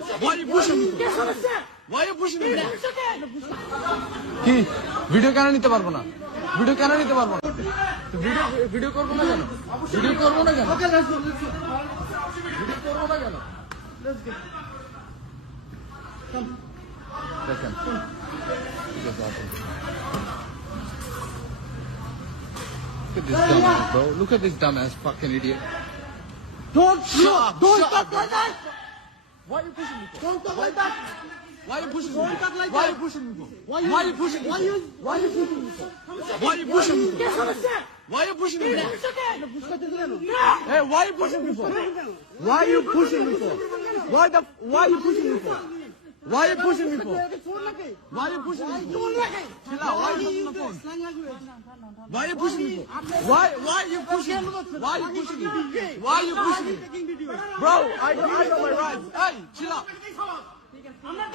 Why are you pushing me? Why are you pushing me? কি video কেন নিতে পারবো না? ভিডিও কেন নিতে পারবো না? ভিডিও করবো না কেন? ভিডিও করবো না কেন? ভিডিও করবো না কেন? দেখেন ঠিক আছে আপনি Look at this dumbass, bro. Look at this dumbass fucking idiot. Don't talk like that. Why are you pushing me? Don't talk like that. Why are you pushing me? Don't talk like Why are that. you pushing me? Why Why are you pushing me? Why you pushing me? Why are you pushing me? Why are you pushing me? Hey, why are you pushing me for? Why are you pushing me for? Why are you pushing me for? Why are you pushing me for? Why are you pushing me for? Chill out. Why are you pushing the phone? Why are you pushing me for? Why are you pushing me? Why are you pushing me? Why are you pushing me? Bro, I know my rights. Hey, chill out. I'm not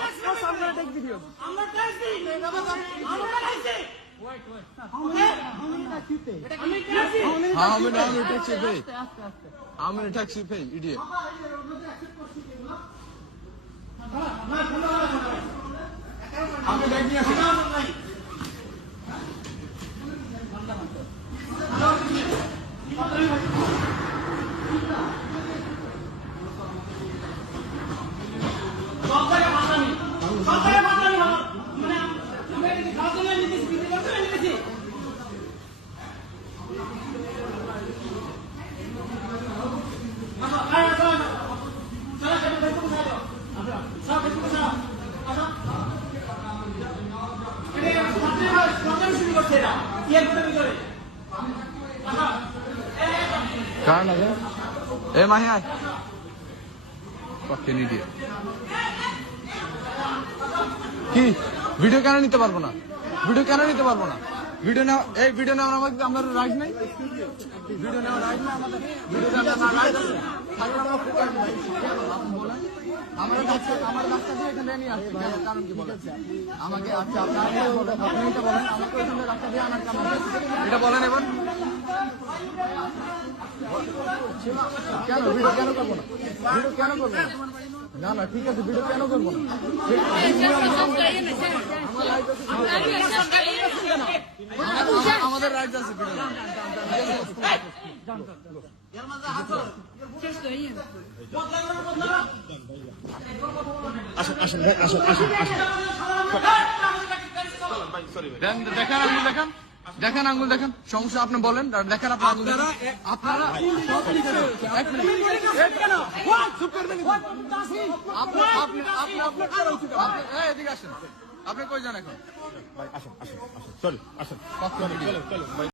taking videos. I'm not taking. How many taxi you pay? How many taxi you pay, idiot? কারণ আছে এ মাহি আয় fucking idiot কি video কেন নিতে পারবো না? Video কেন নিতে পারবো না? ভিডিও নাও এই ভিডিও নেওয়ার আমাদের রাইট নাই? ভিডিও নেওয়ার রাইট না আমাদের? ভিডিও নেওয়ার রাইট আছে? তাহলে আমরা ফোকাস ভাই আপনি বলেন আমার কাছে দিয়ে এখানে নিয়ে আসছে কেন? কারণ কি বলেন আমাকে? আচ্ছা আপনি এটা বলেন আমাকে ওখানে রাস্তা দিয়ে আনার কারণ এটা বলেন এবার কেন ভিডিও কেন করবো না? ভিডিও কেন করবো না? না না ঠিক আছে ভিডিও কেন করবো না? আমাদের রাইট আছে ভিডিও দেখেন আঙ্গুল দেখেন সমস্যা আপনি বলেন দেখেন আপনার আঙ্গুল আপনারা এদিকে আসেন আপনি কই যান এখন? Ashen. Sorry.